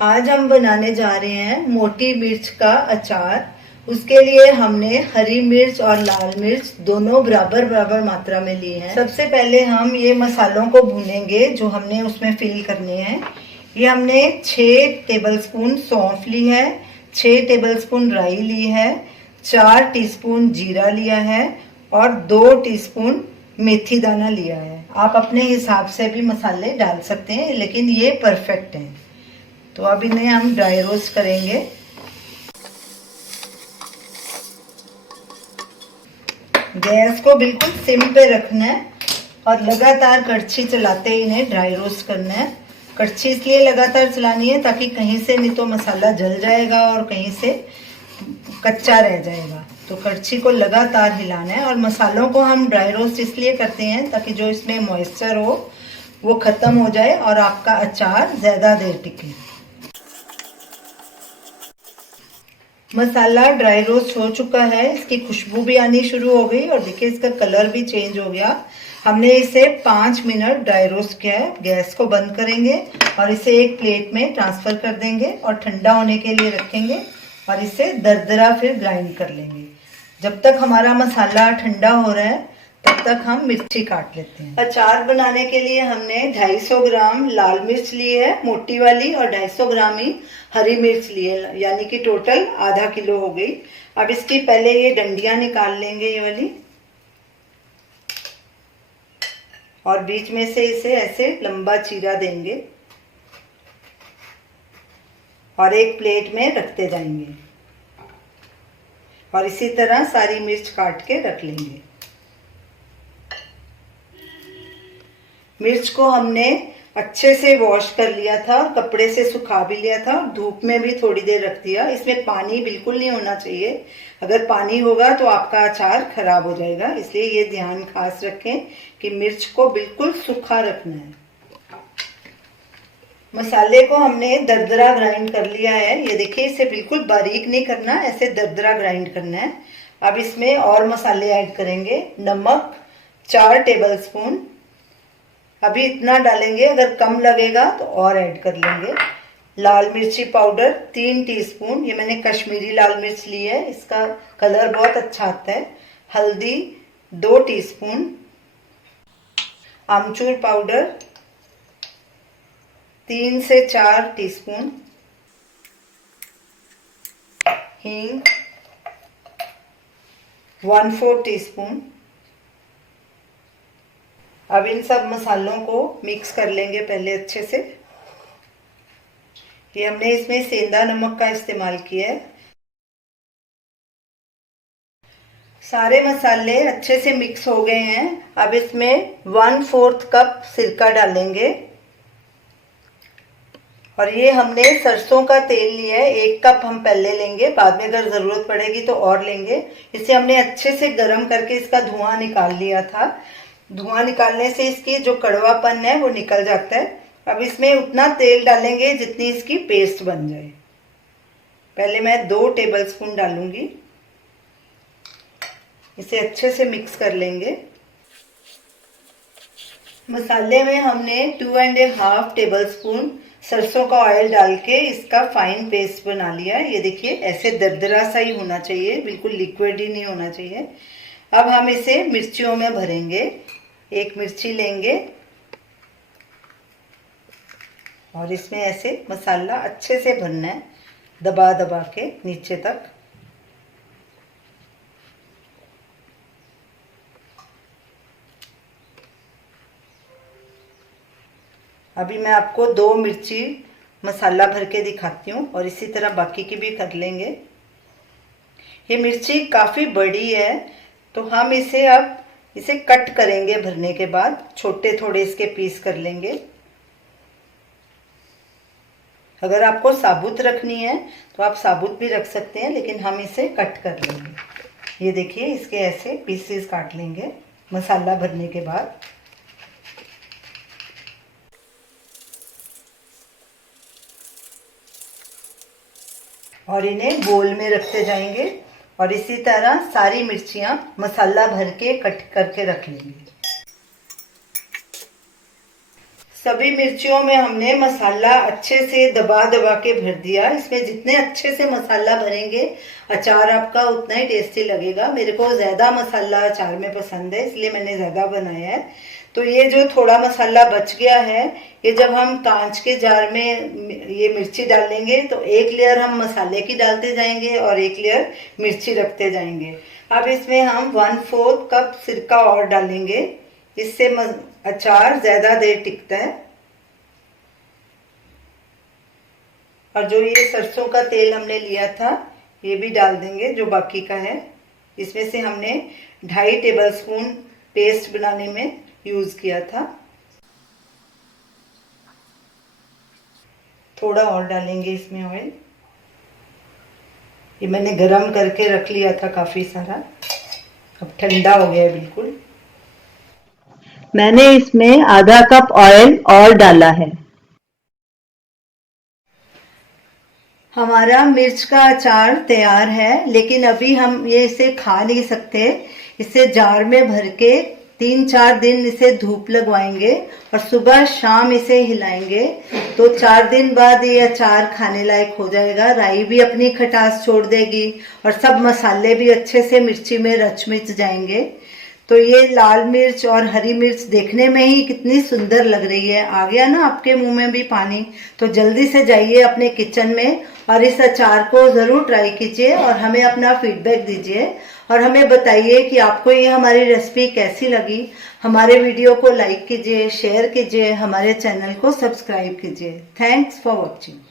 आज हम बनाने जा रहे हैं मोटी मिर्च का अचार। उसके लिए हमने हरी मिर्च और लाल मिर्च दोनों बराबर बराबर मात्रा में ली है। सबसे पहले हम ये मसालों को भूनेंगे जो हमने उसमें फिल करने हैं। ये हमने 6 टेबलस्पून सौंफ ली है, 6 टेबलस्पून राई ली है, 4 टीस्पून जीरा लिया है और 2 टीस्पून मेथी दाना लिया है। आप अपने हिसाब से भी मसाले डाल सकते हैं, लेकिन ये परफेक्ट है। तो अब इन्हें हम ड्राई रोस्ट करेंगे। गैस को बिल्कुल सिम पे रखना है और लगातार कड़छी चलाते ही इन्हें ड्राई रोस्ट करना है। कड़छी इसलिए लगातार चलानी है ताकि कहीं से नहीं तो मसाला जल जाएगा और कहीं से कच्चा रह जाएगा। तो कड़छी को लगातार हिलाना है। और मसालों को हम ड्राई रोस्ट इसलिए करते हैं ताकि जो इसमें मॉइस्चर हो वो ख़त्म हो जाए और आपका अचार ज़्यादा देर टिके। मसाला ड्राई रोस्ट हो चुका है, इसकी खुशबू भी आनी शुरू हो गई और देखिए इसका कलर भी चेंज हो गया। हमने इसे 5 मिनट ड्राई रोस्ट किया है। गैस को बंद करेंगे और इसे एक प्लेट में ट्रांसफ़र कर देंगे और ठंडा होने के लिए रखेंगे और इसे दरदरा फिर ग्राइंड कर लेंगे। जब तक हमारा मसाला ठंडा हो रहा है तब तक हम मिर्ची काट लेते हैं। अचार बनाने के लिए हमने 250 ग्राम लाल मिर्च ली है मोटी वाली और 250 ग्राम ही हरी मिर्च ली है, यानी कि टोटल आधा किलो हो गई। अब इसकी पहले ये डंडियां निकाल लेंगे ये वाली और बीच में से इसे ऐसे लंबा चीरा देंगे और एक प्लेट में रखते जाएंगे और इसी तरह सारी मिर्च काट के रख लेंगे। मिर्च को हमने अच्छे से वॉश कर लिया था और कपड़े से सुखा भी लिया था और धूप में भी थोड़ी देर रख दिया। इसमें पानी बिल्कुल नहीं होना चाहिए, अगर पानी होगा तो आपका अचार खराब हो जाएगा। इसलिए ये ध्यान खास रखें कि मिर्च को बिल्कुल सूखा रखना है। मसाले को हमने दरदरा ग्राइंड कर लिया है। ये देखिए, इसे बिल्कुल बारीक नहीं करना, ऐसे दरदरा ग्राइंड करना है। अब इसमें और मसाले ऐड करेंगे। नमक 4 टेबलस्पून, अभी इतना डालेंगे, अगर कम लगेगा तो और ऐड कर लेंगे। लाल मिर्ची पाउडर 3 टीस्पून, ये मैंने कश्मीरी लाल मिर्च ली है, इसका कलर बहुत अच्छा आता है। हल्दी 2 टीस्पून, आमचूर पाउडर 3 से 4 टीस्पून, हींग 1/4 टीस्पून। अब इन सब मसालों को मिक्स कर लेंगे पहले अच्छे से। ये हमने इसमें सेंधा नमक का इस्तेमाल किया है। सारे मसाले अच्छे से मिक्स हो गए हैं। अब इसमें 1/4 कप सिरका डालेंगे और ये हमने सरसों का तेल लिया है, 1 कप हम पहले लेंगे, बाद में अगर ज़रूरत पड़ेगी तो और लेंगे। इसे हमने अच्छे से गर्म करके इसका धुआं निकाल लिया था। धुआं निकालने से इसकी जो कड़वापन है वो निकल जाता है। अब इसमें उतना तेल डालेंगे जितनी इसकी पेस्ट बन जाए। पहले मैं 2 टेबलस्पून डालूंगी, इसे अच्छे से मिक्स कर लेंगे। मसाले में हमने 2.5 टेबलस्पून सरसों का ऑयल डाल के इसका फाइन पेस्ट बना लिया है। ये देखिए, ऐसे दरदरा सा ही होना चाहिए, बिल्कुल लिक्विड ही नहीं होना चाहिए। अब हम इसे मिर्चियों में भरेंगे। 1 मिर्ची लेंगे और इसमें ऐसे मसाला अच्छे से भरना है, दबा दबा के नीचे तक। अभी मैं आपको 2 मिर्ची मसाला भर के दिखाती हूँ और इसी तरह बाकी की भी कर लेंगे। ये मिर्ची काफ़ी बड़ी है तो हम इसे अब कट करेंगे। भरने के बाद छोटे थोड़े इसके पीस कर लेंगे। अगर आपको साबुत रखनी है तो आप साबुत भी रख सकते हैं, लेकिन हम इसे कट कर लेंगे। ये देखिए, इसके ऐसे पीसेस काट लेंगे मसाला भरने के बाद। और इन्हें बोल में रखते जाएंगे और इसी तरह सारी मिर्चियाँ मसाला भर के कट करके रख लेंगे। सभी मिर्चियों में हमने मसाला अच्छे से दबा दबा के भर दिया। इसमें जितने अच्छे से मसाला भरेंगे अचार आपका उतना ही टेस्टी लगेगा। मेरे को ज़्यादा मसाला अचार में पसंद है, इसलिए मैंने ज़्यादा बनाया है। तो ये जो थोड़ा मसाला बच गया है, ये जब हम कांच के जार में ये मिर्ची डालेंगे तो एक लेयर हम मसाले की डालते जाएंगे और एक लेयर मिर्ची रखते जाएंगे। अब इसमें हम 1/4 कप सिरका और डालेंगे, इससे अचार ज्यादा देर टिकता है। और जो ये सरसों का तेल हमने लिया था ये भी डाल देंगे, जो बाकी का है। इसमें से हमने 2.5 टेबलस्पून पेस्ट बनाने में यूज किया था। थोड़ा और डालेंगे इसमें ऑयल। ये मैंने गरम करके रख लिया था काफी सारा, अब ठंडा हो गया है बिल्कुल। मैंने इसमें आधा कप ऑयल और डाला है। हमारा मिर्च का अचार तैयार है, लेकिन अभी हम ये इसे खा नहीं सकते। इसे जार में भर के 3-4 दिन इसे धूप लगवाएंगे और सुबह शाम इसे हिलाएंगे, तो 4 दिन बाद ये अचार खाने लायक हो जाएगा। राई भी अपनी खटास छोड़ देगी और सब मसाले भी अच्छे से मिर्ची में रच मिच जाएंगे। तो ये लाल मिर्च और हरी मिर्च देखने में ही कितनी सुंदर लग रही है। आ गया ना आपके मुंह में भी पानी? तो जल्दी से जाइए अपने किचन में और इस अचार को ज़रूर ट्राई कीजिए और हमें अपना फीडबैक दीजिए और हमें बताइए कि आपको ये हमारी रेसिपी कैसी लगी। हमारे वीडियो को लाइक कीजिए, शेयर कीजिए, हमारे चैनल को सब्सक्राइब कीजिए। Thanks for watching.